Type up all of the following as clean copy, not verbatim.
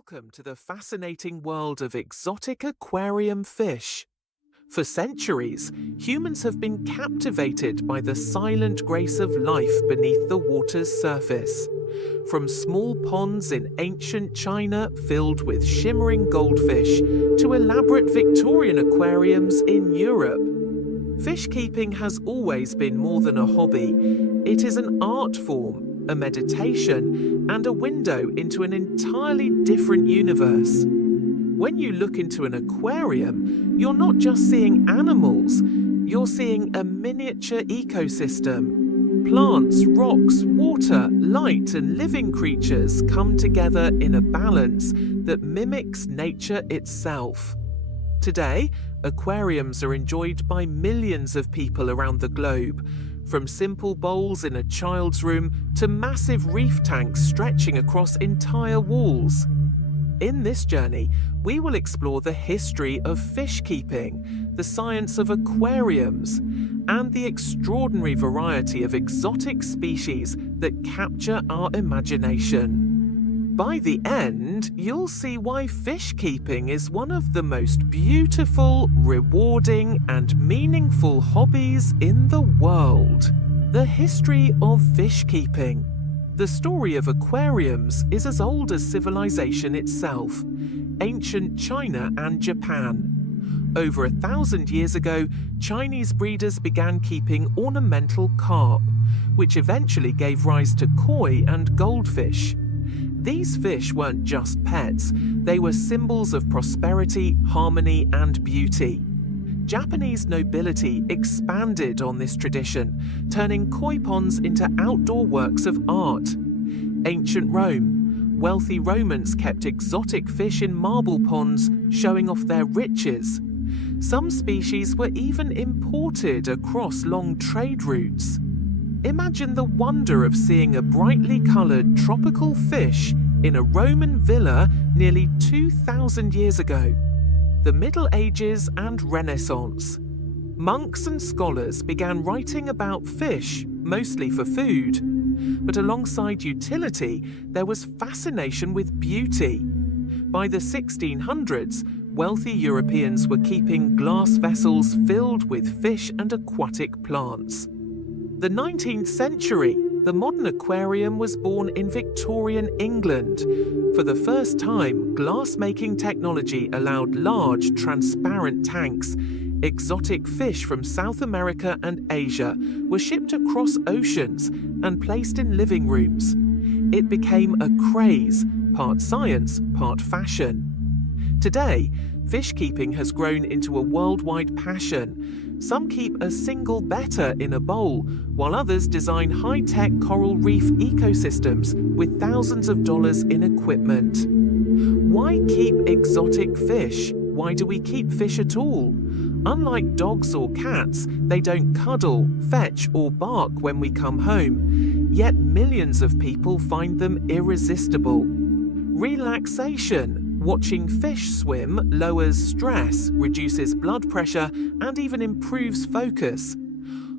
Welcome to the fascinating world of exotic aquarium fish. For centuries, humans have been captivated by the silent grace of life beneath the water's surface. From small ponds in ancient China filled with shimmering goldfish to elaborate Victorian aquariums in Europe, fish keeping has always been more than a hobby. It is an art form, a meditation, and a window into an entirely different universe. When you look into an aquarium, you're not just seeing animals, you're seeing a miniature ecosystem. Plants, rocks, water, light, and living creatures come together in a balance that mimics nature itself. Today, aquariums are enjoyed by millions of people around the globe, from simple bowls in a child's room to massive reef tanks stretching across entire walls. In this journey, we will explore the history of fish keeping, the science of aquariums, and the extraordinary variety of exotic species that capture our imagination. By the end, you'll see why fish keeping is one of the most beautiful, rewarding, and meaningful hobbies in the world. The history of fish keeping. The story of aquariums is as old as civilization itself, ancient China and Japan. Over 1,000 years ago, Chinese breeders began keeping ornamental carp, which eventually gave rise to koi and goldfish. These fish weren't just pets, they were symbols of prosperity, harmony, and beauty. Japanese nobility expanded on this tradition, turning koi ponds into outdoor works of art. Ancient Rome. Wealthy Romans kept exotic fish in marble ponds, showing off their riches. Some species were even imported across long trade routes. Imagine the wonder of seeing a brightly coloured tropical fish in a Roman villa nearly 2,000 years ago. The Middle Ages and Renaissance. Monks and scholars began writing about fish, mostly for food. But alongside utility, there was fascination with beauty. By the 1600s, wealthy Europeans were keeping glass vessels filled with fish and aquatic plants. The 19th century, the modern aquarium was born in Victorian England. For the first time, glass-making technology allowed large, transparent tanks. Exotic fish from South America and Asia were shipped across oceans and placed in living rooms. It became a craze, part science, part fashion. Today, fish keeping has grown into a worldwide passion. Some keep a single betta in a bowl, while others design high-tech coral reef ecosystems with thousands of dollars in equipment. Why keep exotic fish? Why do we keep fish at all? Unlike dogs or cats, they don't cuddle, fetch, or bark when we come home. Yet millions of people find them irresistible. Relaxation. Watching fish swim lowers stress, reduces blood pressure, and even improves focus.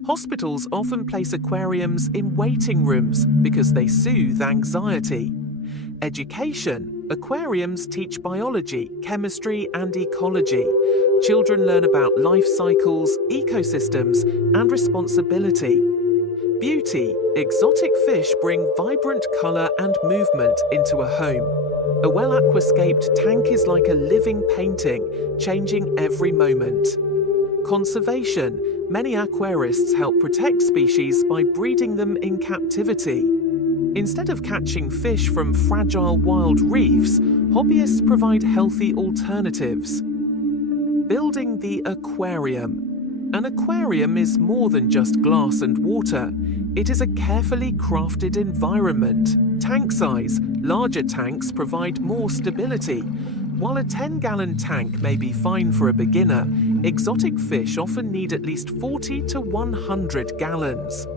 Hospitals often place aquariums in waiting rooms because they soothe anxiety. Education. Aquariums teach biology, chemistry, and ecology. Children learn about life cycles, ecosystems, and responsibility. Beauty. Exotic fish bring vibrant color and movement into a home. A well-aquascaped tank is like a living painting, changing every moment. Conservation. Many aquarists help protect species by breeding them in captivity. Instead of catching fish from fragile wild reefs, hobbyists provide healthy alternatives. Building the aquarium. An aquarium is more than just glass and water. It is a carefully crafted environment. Tank size. Larger tanks provide more stability. While a 10-gallon tank may be fine for a beginner, exotic fish often need at least 40 to 100 gallons.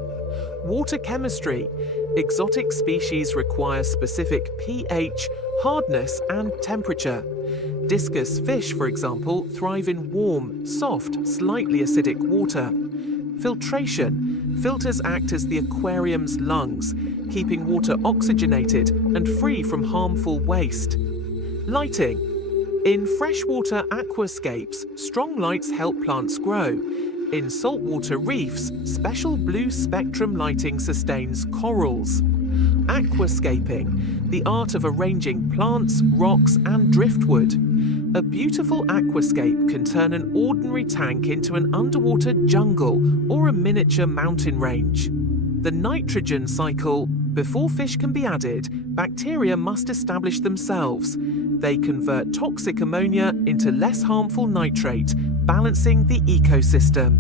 Water chemistry. Exotic species require specific pH, hardness, and temperature. Discus fish, for example, thrive in warm, soft, slightly acidic water. Filtration. Filters act as the aquarium's lungs, keeping water oxygenated and free from harmful waste. Lighting. In freshwater aquascapes, strong lights help plants grow. In saltwater reefs, special blue spectrum lighting sustains corals. Aquascaping, the art of arranging plants, rocks, and driftwood. A beautiful aquascape can turn an ordinary tank into an underwater jungle or a miniature mountain range. The nitrogen cycle. Before fish can be added, bacteria must establish themselves. They convert toxic ammonia into less harmful nitrate, balancing the ecosystem.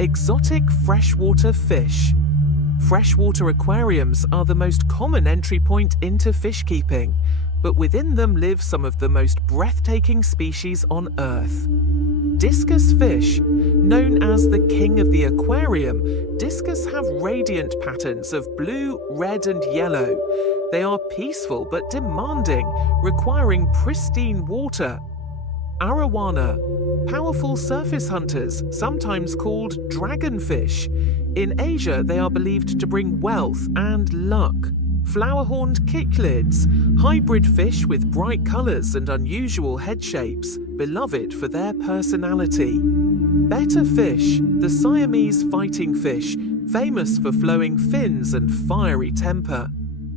Exotic freshwater fish. Freshwater aquariums are the most common entry point into fish keeping, but within them live some of the most breathtaking species on Earth. Discus fish. Known as the king of the aquarium, discus have radiant patterns of blue, red, and yellow. They are peaceful but demanding, requiring pristine water. Arowana. Powerful surface hunters, sometimes called dragonfish. In Asia, they are believed to bring wealth and luck. Flower-horned cichlids, hybrid fish with bright colors and unusual head shapes, beloved for their personality. Betta fish, the Siamese fighting fish, famous for flowing fins and fiery temper.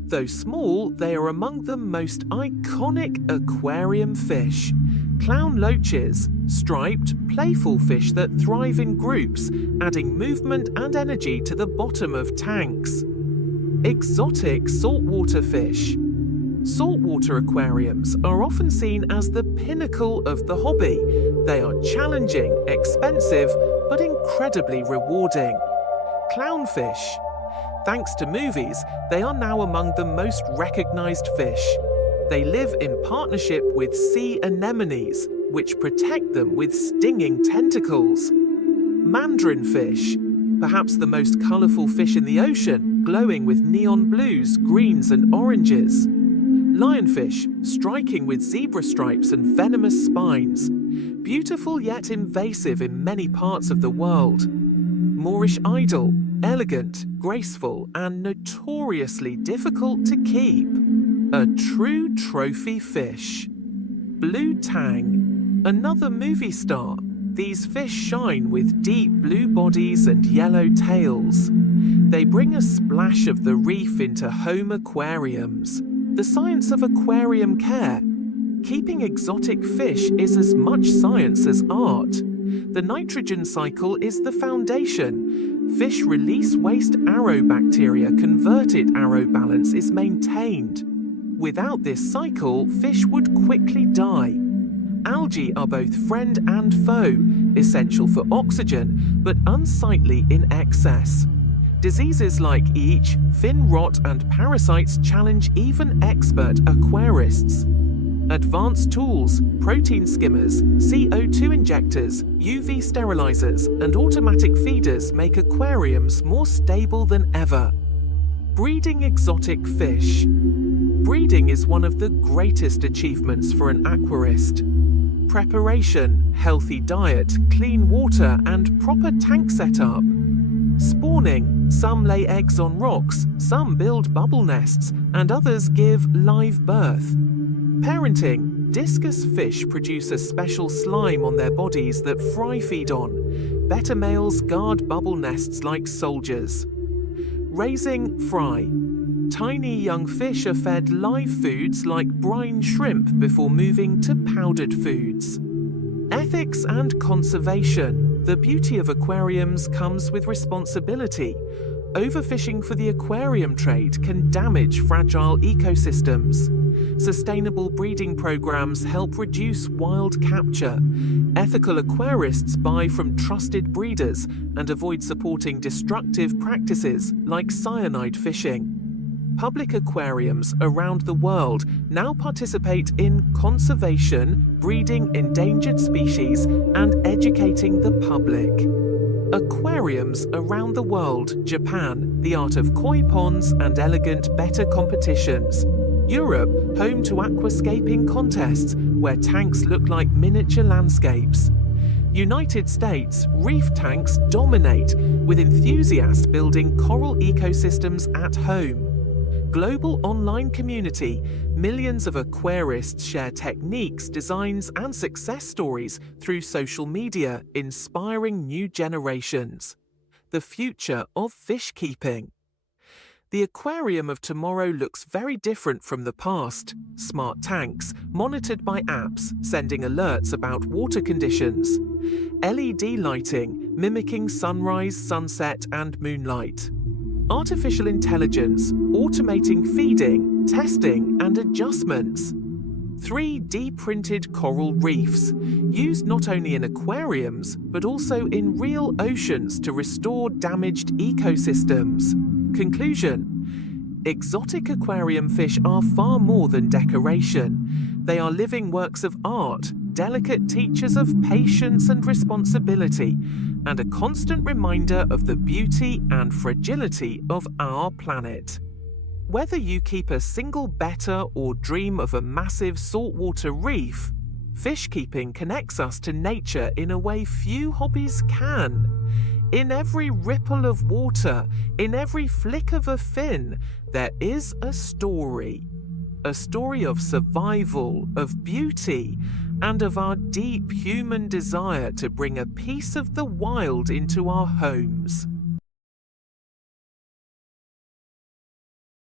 Though small, they are among the most iconic aquarium fish. Clown loaches, striped, playful fish that thrive in groups, adding movement and energy to the bottom of tanks. Exotic saltwater fish. Saltwater aquariums are often seen as the pinnacle of the hobby. They are challenging, expensive, but incredibly rewarding. Clownfish. Thanks to movies, they are now among the most recognized fish. They live in partnership with sea anemones, which protect them with stinging tentacles. Mandarin fish. Perhaps the most colorful fish in the ocean, glowing with neon blues, greens, and oranges. Lionfish, striking with zebra stripes and venomous spines. Beautiful yet invasive in many parts of the world. Moorish idol, elegant, graceful, and notoriously difficult to keep. A true trophy fish. Blue tang. Another movie star. These fish shine with deep blue bodies and yellow tails. They bring a splash of the reef into home aquariums. The science of aquarium care. Keeping exotic fish is as much science as art. The nitrogen cycle is the foundation. Fish release waste arobacteria, converted arobalance is maintained. Without this cycle, fish would quickly die. Algae are both friend and foe, essential for oxygen, but unsightly in excess. Diseases like EECH, fin rot, and parasites challenge even expert aquarists. Advanced tools, protein skimmers, CO2 injectors, UV sterilizers, and automatic feeders make aquariums more stable than ever. Breeding exotic fish. Breeding is one of the greatest achievements for an aquarist. Preparation, healthy diet, clean water, and proper tank setup. Spawning, some lay eggs on rocks, some build bubble nests, and others give live birth. Parenting, discus fish produce a special slime on their bodies that fry feed on. Betta males guard bubble nests like soldiers. Raising fry. Tiny young fish are fed live foods like brine shrimp before moving to powdered foods. Ethics and conservation. The beauty of aquariums comes with responsibility. Overfishing for the aquarium trade can damage fragile ecosystems. Sustainable breeding programs help reduce wild capture. Ethical aquarists buy from trusted breeders and avoid supporting destructive practices like cyanide fishing. Public aquariums around the world now participate in conservation, breeding endangered species, and educating the public. Aquariums around the world. Japan, the art of koi ponds and elegant betta competitions. Europe, home to aquascaping contests where tanks look like miniature landscapes. United States, reef tanks dominate, with enthusiasts building coral ecosystems at home. global online community, millions of aquarists share techniques, designs, and success stories through social media, inspiring new generations. The future of fish keeping. The aquarium of tomorrow looks very different from the past. Smart tanks, monitored by apps, sending alerts about water conditions. LED lighting, mimicking sunrise, sunset, and moonlight. Artificial intelligence, automating feeding, testing, and adjustments. 3D printed coral reefs, used not only in aquariums, but also in real oceans to restore damaged ecosystems. Conclusion: exotic aquarium fish are far more than decoration. They are living works of art, delicate teachers of patience and responsibility, and a constant reminder of the beauty and fragility of our planet. Whether you keep a single betta or dream of a massive saltwater reef, fish keeping connects us to nature in a way few hobbies can. In every ripple of water, in every flick of a fin, there is a story. A story of survival, of beauty, and of our deep human desire to bring a piece of the wild into our homes.